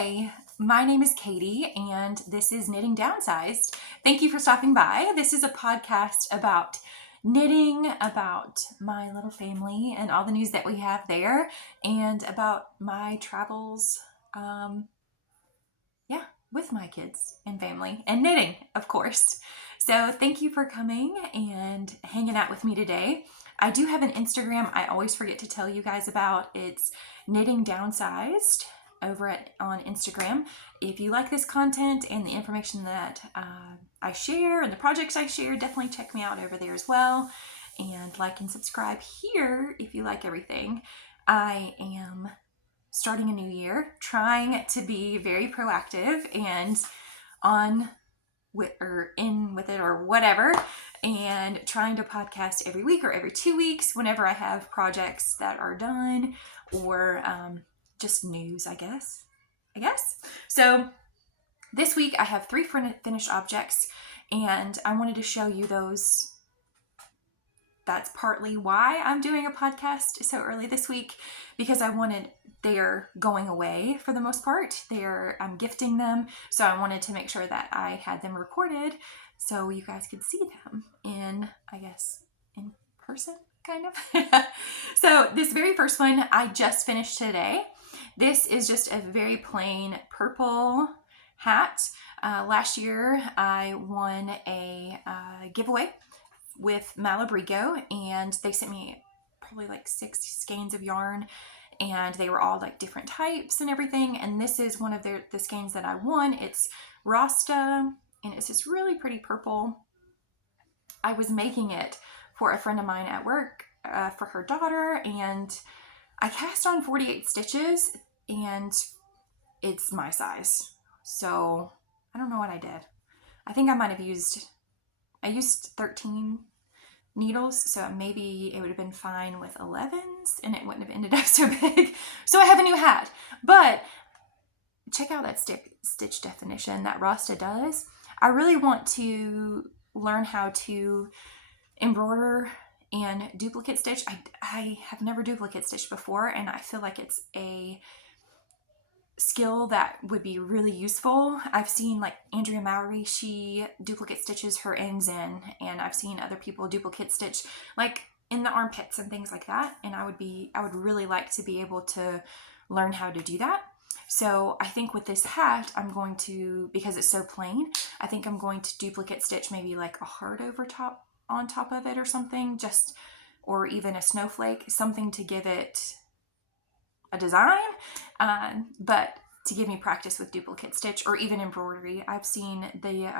Hi, my name is Katie, and this is Knitting Downsized. Thank you for stopping by. This is a podcast about knitting, about my little family and all the news that we have there, and about my travels, with my kids and family, and knitting, of course. So thank you for coming and hanging out with me today. I do have an Instagram I always forget to tell you guys about. It's Knitting Downsized on Instagram. If you like this content and the information that I share and the projects I share, definitely check me out over there as well. And like and subscribe here if you like everything. I am starting a new year, trying to be very proactive and on with or in with it or whatever, and trying to podcast every week or every 2 weeks whenever I have projects that are done or just news, I guess. So this week I have 3 finished objects, and I wanted to show you those. That's partly why I'm doing a podcast so early this week, because they're going away for the most part. I'm gifting them, so I wanted to make sure that I had them recorded so you guys could see them in person, kind of. So this very first one I just finished today. This is just a very plain purple hat. Last year I won a giveaway with Malabrigo, and they sent me probably like 6 skeins of yarn, and they were all like different types and everything. And this is one of the skeins that I won. It's Rasta, and it's this really pretty purple. I was making it for a friend of mine at work for her daughter, and I cast on 48 stitches, and it's my size. So I don't know what I did. I think I used 13 needles, so maybe it would have been fine with 11s and it wouldn't have ended up so big. So I have a new hat. But check out that stitch definition that Rasta does. I really want to learn how to embroider and duplicate stitch. I have never duplicate stitched before, and I feel like it's a skill that would be really useful. I've seen like Andrea Mowry, she duplicate stitches her ends in, and I've seen other people duplicate stitch like in the armpits and things like that, and I would really like to be able to learn how to do that. So I think with this hat, I'm going to, because it's so plain, I think I'm going to duplicate stitch maybe like a heart on top of it or something, or even a snowflake, something to give it a design, but to give me practice with duplicate stitch or even embroidery. I've seen the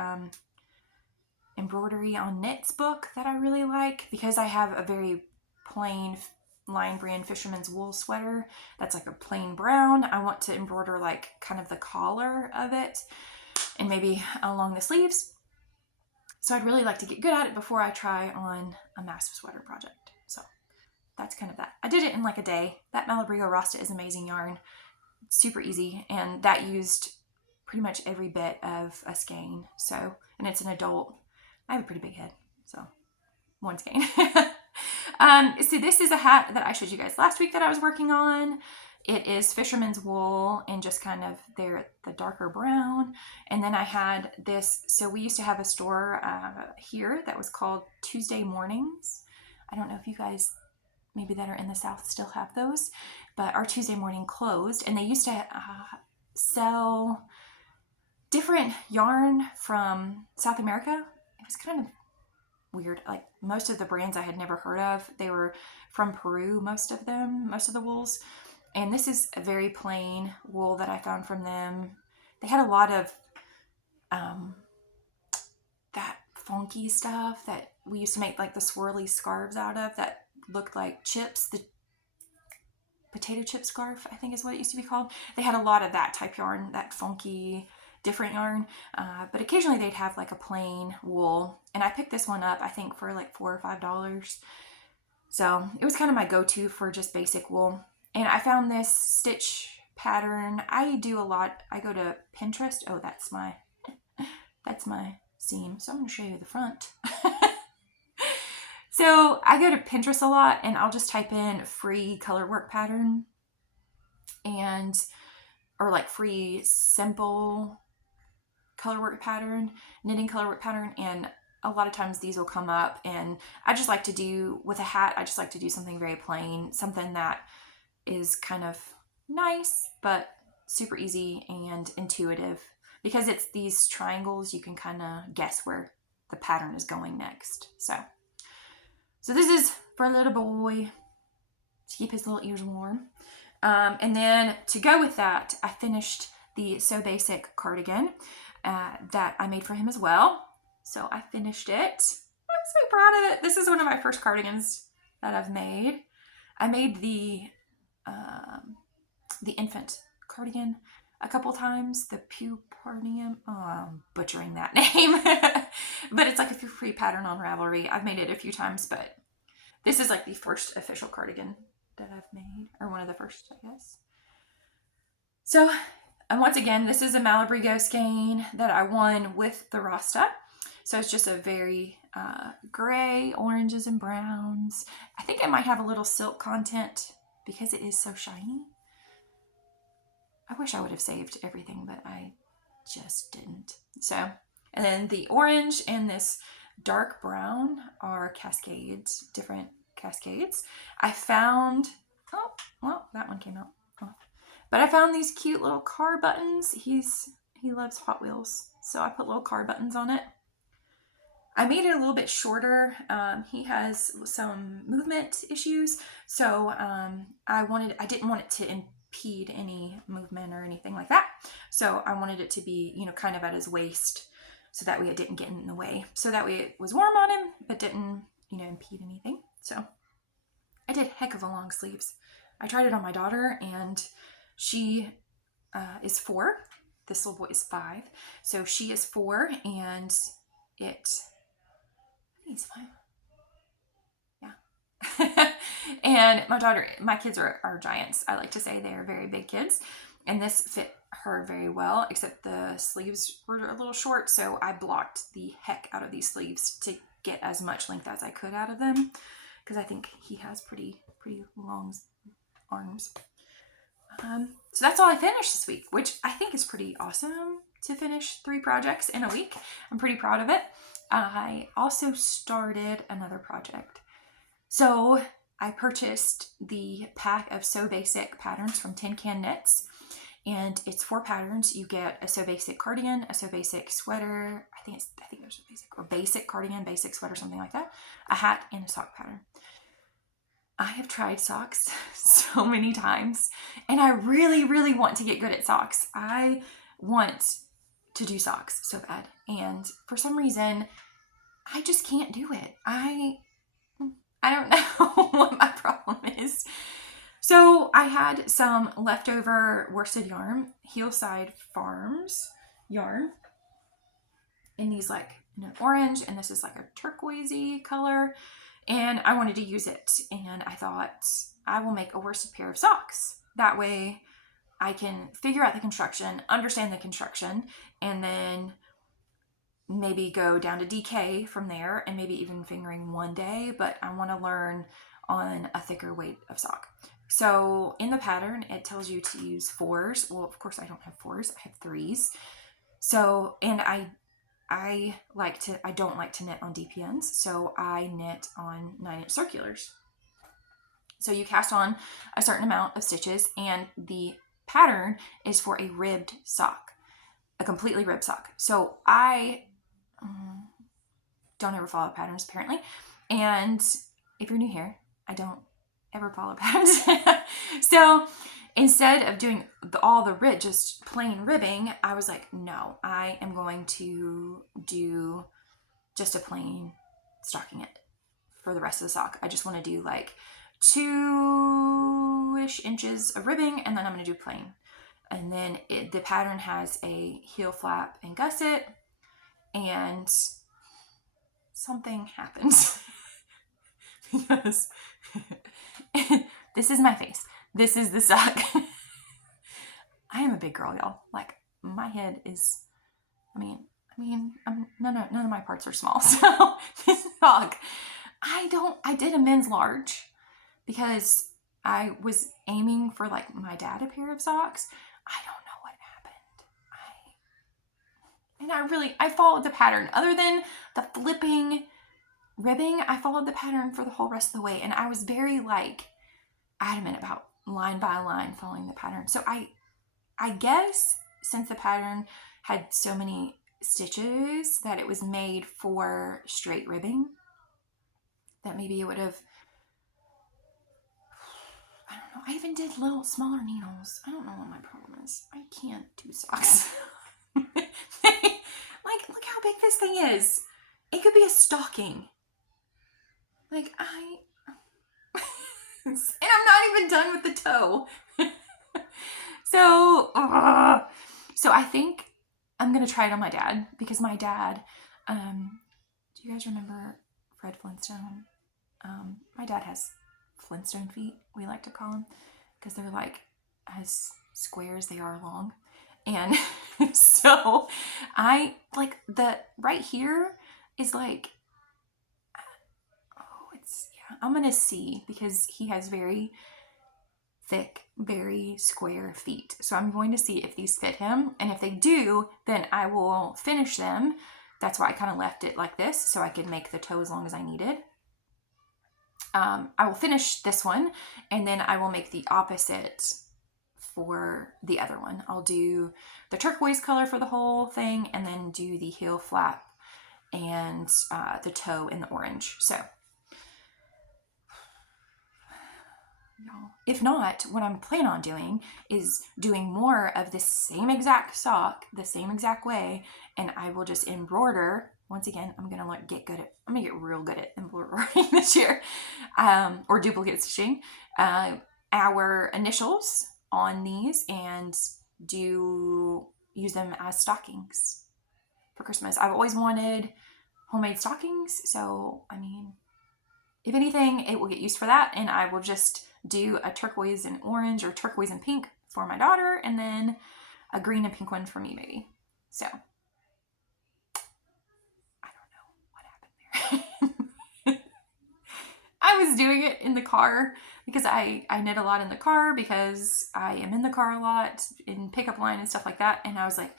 embroidery on Knits book that I really like, because I have a very plain Lion Brand Fisherman's Wool sweater that's like a plain brown. I want to embroider like kind of the collar of it and maybe along the sleeves. So I'd really like to get good at it before I try on a massive sweater project. So that's kind of that. I did it in like a day. That Malabrigo Rasta is amazing yarn. It's super easy, and that used pretty much every bit of a skein. So, and it's an adult. I have a pretty big head, so one skein. So this is a hat that I showed you guys last week that I was working on. It is Fisherman's Wool and just kind of the darker brown. And then I had this, so we used to have a store here that was called Tuesday Mornings. I don't know if you guys maybe that are in the South still have those, but our Tuesday morning closed, and they used to sell different yarn from South America. It was kind of weird. Like most of the brands I had never heard of, they were from Peru, most of the wools. And this is a very plain wool that I found from them. They had a lot of that funky stuff that we used to make like the swirly scarves out of that looked like chips, the potato chip scarf, I think is what it used to be called. They had a lot of that type yarn, that funky, different yarn, but occasionally they'd have like a plain wool, and I picked this one up, I think for like $4 or $5. So it was kind of my go-to for just basic wool. And I found this stitch pattern. I do a lot. I go to Pinterest. Oh, that's my seam. So I'm going to show you the front. So I go to Pinterest a lot, and I'll just type in free color work pattern, and or like free simple colorwork pattern, knitting colorwork pattern, and a lot of times these will come up, and I just like to do with a hat, I just like to do something very plain, something that is kind of nice but super easy and intuitive, because it's these triangles, you can kind of guess where the pattern is going next. So this is for a little boy to keep his little ears warm. And then to go with that, I finished the So Basic cardigan that I made for him as well. So I finished it. I'm so proud of it. This is one of my first cardigans that I've made. I made the infant cardigan a couple times, the Puparnium. Oh, I'm butchering that name. But it's like a free pattern on Ravelry. I've made it a few times, but this is like the first official cardigan that I've made, or one of the first, I guess. So, and once again, this is a Malabrigo skein that I won with the Rasta. So it's just a very gray, oranges, and browns. I think it might have a little silk content because it is so shiny. I wish I would have saved everything, but I just didn't. So, and then the orange and this dark brown are cascades, different cascades. I found, oh, well, that one came out. Oh. But I found these cute little car buttons. He loves Hot Wheels, so I put little car buttons on it. I made it a little bit shorter. He has some movement issues, so I didn't want it to impede any movement or anything like that. So I wanted it to be, kind of at his waist, so that way it didn't get in the way. So that way it was warm on him, but didn't, impede anything. So I did heck of a long sleeves. I tried it on my daughter, and she is 4. This little boy is 5. So she is 4, and he's 5. Yeah. And my kids are giants. I like to say they are very big kids. And this fit her very well, except the sleeves were a little short. So I blocked the heck out of these sleeves to get as much length as I could out of them, because I think he has pretty long arms. So that's all I finished this week, which I think is pretty awesome to finish 3 projects in a week. I'm pretty proud of it. I also started another project. So I purchased the pack of So Basic patterns from Tin Can Knits, and it's 4 patterns. You get a So Basic cardigan, a So Basic sweater, I think there's a basic, or basic cardigan, basic sweater, something like that, a hat, and a sock pattern. I have tried socks so many times, and I really, really want to get good at socks. I want to do socks so bad, and for some reason, I just can't do it. I don't know what my problem is. So I had some leftover worsted yarn, Hillside Farms yarn, in these like orange, and this is like a turquoisey color, and I wanted to use it, and I thought I will make a worsted pair of socks. That way I can figure out the construction, understand the construction, and then maybe go down to DK from there, and maybe even fingering one day, but I want to learn on a thicker weight of sock. So in the pattern, it tells you to use 4s. Well, of course I don't have 4s, I have 3s. So, and I don't like to knit on DPNs, so I knit on 9-inch circulars. So you cast on a certain amount of stitches, and the pattern is for a ribbed sock, a completely ribbed sock. So I don't ever follow patterns, apparently. And if you're new here, I don't ever follow patterns. So instead of doing all the just plain ribbing, I was like, no, I am going to do just a plain stocking it for the rest of the sock. I just want to do like 2-ish inches of ribbing, and then I'm going to do plain. And then the pattern has a heel flap and gusset, and something happens. Because this is my face. This is the sock. I am a big girl, y'all. Like, my head is, none of my parts are small. So this sock, I did a men's large because I was aiming for like my dad a pair of socks. I don't know I followed the pattern. Other than the flipping ribbing, I followed the pattern for the whole rest of the way. And I was very like adamant about line by line following the pattern. So I guess since the pattern had so many stitches that it was made for straight ribbing, that maybe it would have, I don't know. I even did little smaller needles. I don't know what my problem is. I can't do socks. Like, look how big this thing is. It could be a stocking. Like, and I'm not even done with the toe. So I think I'm going to try it on my dad, because my dad, do you guys remember Fred Flintstone? My dad has Flintstone feet, we like to call them, because they're like as square as they are long. And so I like the right here is like, I'm going to see, because he has very thick, very square feet. So I'm going to see if these fit him. And if they do, then I will finish them. That's why I kind of left it like this, so I could make the toe as long as I needed. I will finish this one, and then I will make the opposite for the other one. I'll do the turquoise color for the whole thing, and then do the heel flap and the toe in the orange. So if not, what I'm planning on doing is doing more of the same exact sock, the same exact way, and I will just embroider. Once again, I'm going to get real good at embroidering this year, or duplicate stitching, our initials on these, and use them as stockings for Christmas. I've always wanted homemade stockings, so I mean, if anything, it will get used for that, and I will just do a turquoise and orange or turquoise and pink for my daughter, and then a green and pink one for me, maybe. So I don't know what happened there. I was doing it in the car because I knit a lot in the car, because I am in the car a lot in pickup line and stuff like that. And I was like,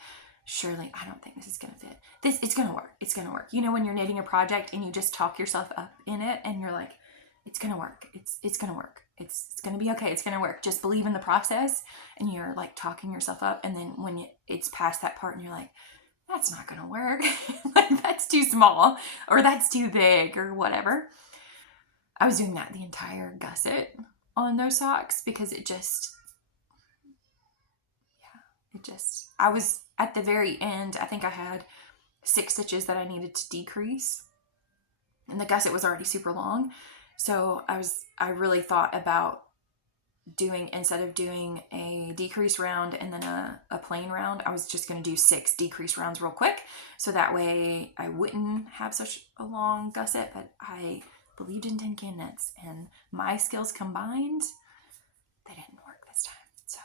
surely, I don't think this is going to fit. It's going to work. It's going to work. You know, when you're knitting a project and you just talk yourself up in it and you're like, it's going to work. It's going to work. It's going to be okay. It's going to work. Just believe in the process, and you're like talking yourself up. And then when it's past that part and you're like, that's not going to work. Like, that's too small, or that's too big, or whatever. I was doing that the entire gusset on those socks, because I was at the very end. I think I had 6 stitches that I needed to decrease, and the gusset was already super long. So I really thought about instead of doing a decrease round and then a plain round, I was just going to do 6 decrease rounds real quick. So that way I wouldn't have such a long gusset. But I believed in Tin Can Knits, and my skills combined, they didn't work this time. So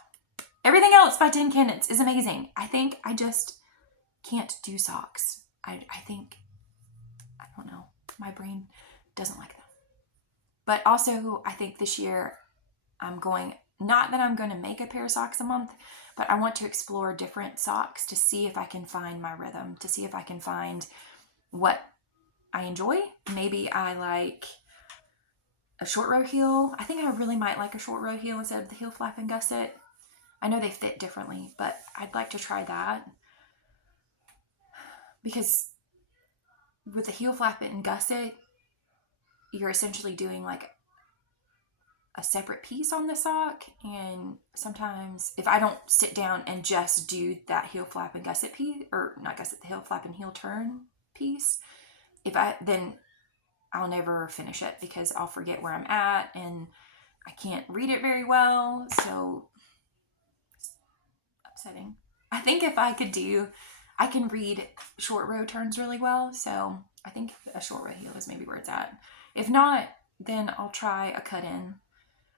everything else by Tin Can Knits is amazing. I think I just can't do socks. I don't know. My brain doesn't like them. But also, I think this year not that I'm going to make a pair of socks a month, but I want to explore different socks to see if I can find my rhythm, to see if I can find what I enjoy. Maybe I like a short row heel. I think I really might like a short row heel instead of the heel flap and gusset. I know they fit differently, but I'd like to try that, because with the heel flap and gusset, you're essentially doing like a separate piece on the sock. And sometimes if I don't sit down and just do that heel flap and gusset piece, or not gusset, the heel flap and heel turn piece, then I'll never finish it, because I'll forget where I'm at and I can't read it very well. So it's upsetting. I think if I can read short row turns really well. So I think a short row heel is maybe where it's at. If not, then I'll try a cut in.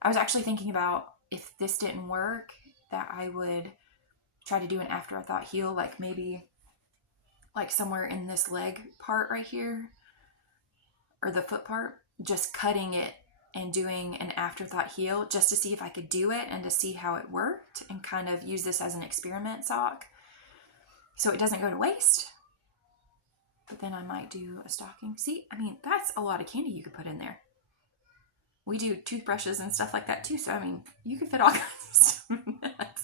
I was actually thinking about, if this didn't work, that I would try to do an afterthought heel, like maybe like somewhere in this leg part right here, or the foot part, just cutting it and doing an afterthought heel, just to see if I could do it and to see how it worked, and kind of use this as an experiment sock so it doesn't go to waste. but then I might do a stocking. See, I mean, that's a lot of candy you could put in there. We do toothbrushes and stuff like that too. So, I mean, you could fit all kinds of stuff in that.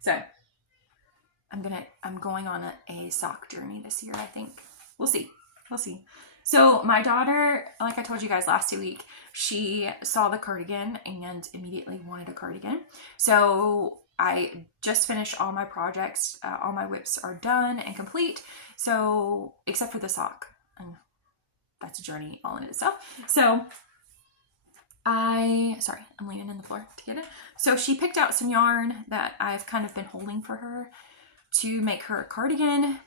So, I'm going on a sock journey this year, I think. We'll see. We'll see. So my daughter, like I told you guys last week, she saw the cardigan and immediately wanted a cardigan. So I just finished all my projects. All my whips are done and complete. So, except for the sock. And that's a journey all in itself. So I'm leaning in the floor to get it. So she picked out some yarn that I've kind of been holding for her to make her a cardigan.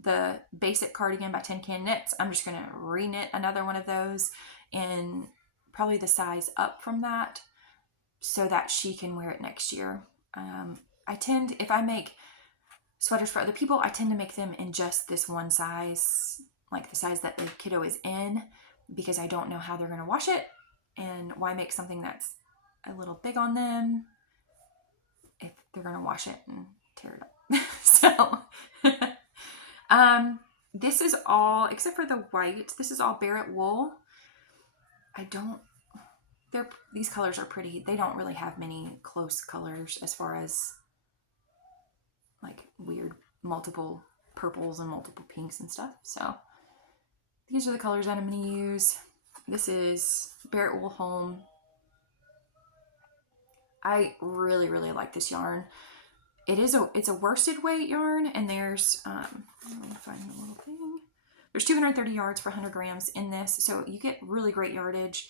The basic cardigan by Tin Can Knits. I'm just going to re-knit another one of those in probably the size up from that so that she can wear it next year. If I make sweaters for other people, I tend to make them in just this one size, like the size that the kiddo is in, because I don't know how they're going to wash it, and why make something that's a little big on them if they're going to wash it and tear it up. So this is all, except for the white, this is all Barrett wool. These colors are pretty. They don't really have many close colors as far as like weird multiple purples and multiple pinks and stuff. So these are the colors that I'm going to use. This is Barrett Wool Home. I really, really like this yarn. It's a worsted weight yarn, and there's let me find the little thing. There's 230 yards for 100 grams in this, so you get really great yardage.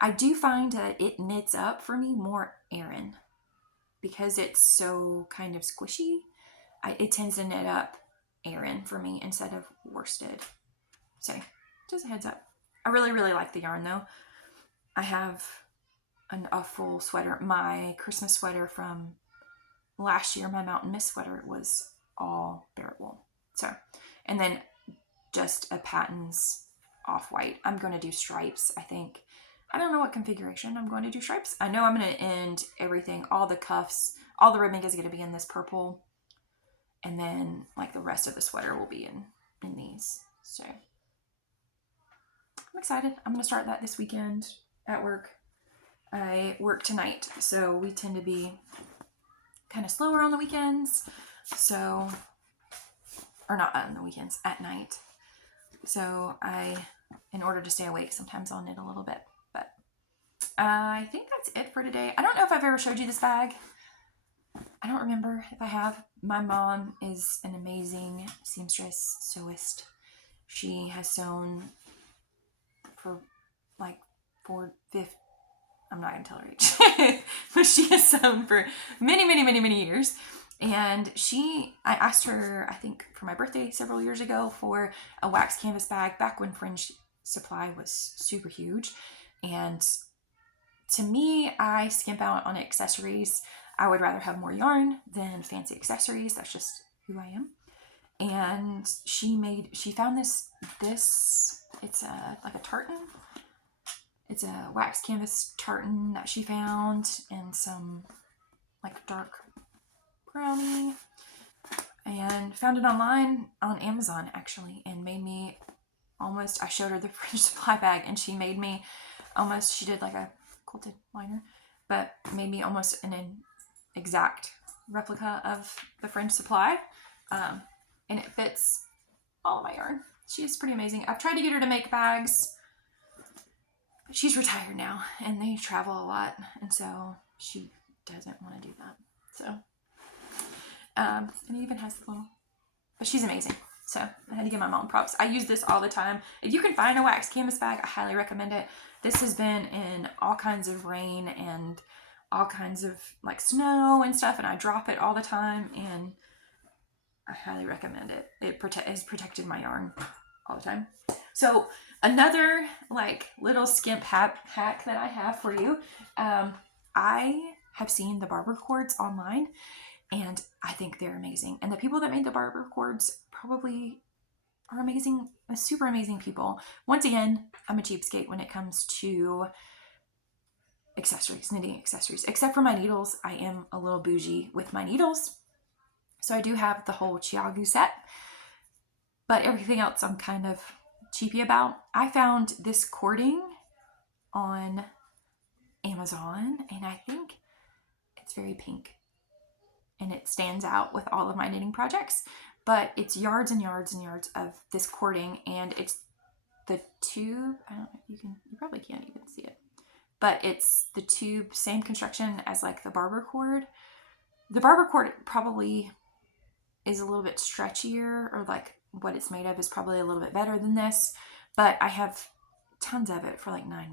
I do find that it knits up for me more Aran because it's so kind of squishy. It tends to knit up Aran for me instead of worsted. So just a heads up. I really, really like the yarn though. I have a full sweater. My Christmas sweater from last year, my Mountain Mist sweater, was all Barrett wool. So, and then just a Patton's off-white. I'm going to do stripes, I think. I don't know what configuration I'm going to do stripes. I know I'm going to end everything, all the cuffs, all the ribbing is going to be in this purple. And then like the rest of the sweater will be in these. So I'm excited. I'm going to start that this weekend at work. I work tonight, so we tend to be kind of slower on the weekends. So, or not on the weekends, at night. So in order to stay awake, sometimes I'll knit a little bit. But I think that's it for today. I don't know if I've ever showed you this bag. I don't remember if I have. My mom is an amazing seamstress, sewist. She has sewn for like 5 I'm not going to tell her age, but she has sewn for many, many, many, many years. And I asked her, I think for my birthday several years ago, for a wax canvas bag back when Fringe Supply was super huge. And to me, I skimp out on accessories. I would rather have more yarn than fancy accessories. That's just who I am. And she found this, it's like a tartan. It's a wax canvas tartan that she found and some like dark brownie, and found it online on Amazon actually, and made me almost, I showed her the Fringe Supply bag and she made me almost, she did like a quilted liner, but made me almost an exact replica of the Fringe Supply, and it fits all of my yarn. She's pretty amazing. I've tried to get her to make bags. She's retired now and they travel a lot, and so she doesn't want to do that. So, and it even has the little, but she's amazing. So I had to give my mom props. I use this all the time. If you can find a wax canvas bag, I highly recommend it. This has been in all kinds of rain and all kinds of like snow and stuff, and I drop it all the time, and I highly recommend it. It has protected my yarn all the time. So another like little skimp hack that I have for you. I have seen the barber cords online, and I think they're amazing. And the people that made the barber cords probably are amazing, super amazing people. Once again, I'm a cheapskate when it comes to accessories, knitting accessories. Except for my needles, I am a little bougie with my needles. So I do have the whole Chiagu set, but everything else I'm kind of cheapy about. I found this cording on Amazon, and I think it's very pink, and it stands out with all of my knitting projects. But it's yards and yards and yards of this cording, and it's the tube. I don't know if you probably can't even see it, but it's the tube, same construction as like the Barber cord. The Barber cord probably is a little bit stretchier, or like what it's made of is probably a little bit better than this, but I have tons of it for like $9.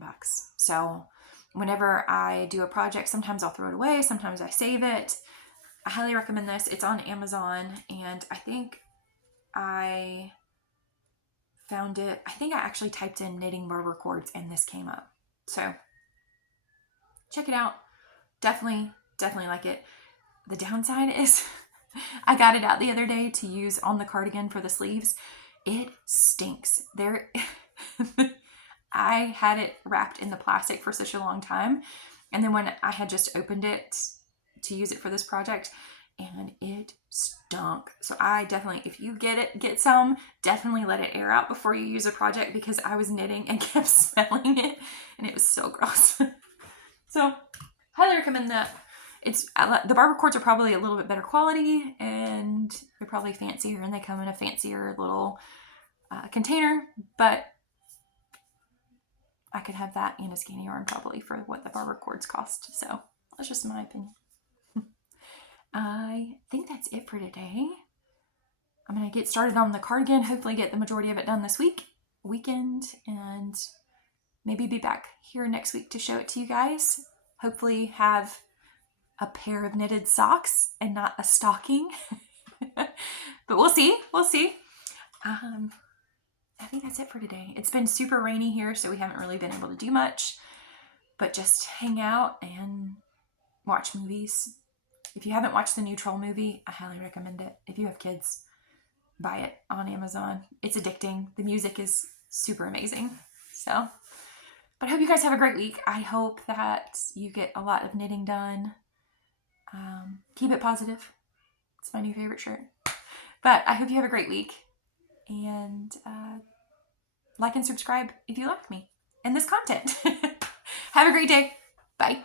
So whenever I do a project, sometimes I'll throw it away, sometimes I save it. I highly recommend this. It's on Amazon, and I think I found it. I think I actually typed in knitting Barber cords and this came up. So check it out. Definitely like it. The downside is I got it out the other day to use on the cardigan for the sleeves. It stinks. I had it wrapped in the plastic for such a long time. And then when I had just opened it to use it for this project, and it stunk. So I definitely, if you get some, definitely let it air out before you use a project, because I was knitting and kept smelling it and it was so gross. So highly recommend that. The Barber cords are probably a little bit better quality, and they're probably fancier, and they come in a fancier little container, but I could have that and a skein yarn probably for what the Barber cords cost. So that's just my opinion. I think that's it for today. I'm going to get started on the cardigan, hopefully get the majority of it done this weekend, and maybe be back here next week to show it to you guys. Hopefully have a pair of knitted socks and not a stocking. But we'll see. I think that's it for today. It's been super rainy here, so we haven't really been able to do much, but just hang out and watch movies. If you haven't watched the new Troll movie, I highly recommend it. If you have kids, buy it on Amazon. It's addicting. The music is super amazing. So, but I hope you guys have a great week. I hope that you get a lot of knitting done. Keep it positive. It's my new favorite shirt. But I hope you have a great week. And like and subscribe if you like me and this content. Have a great day. Bye.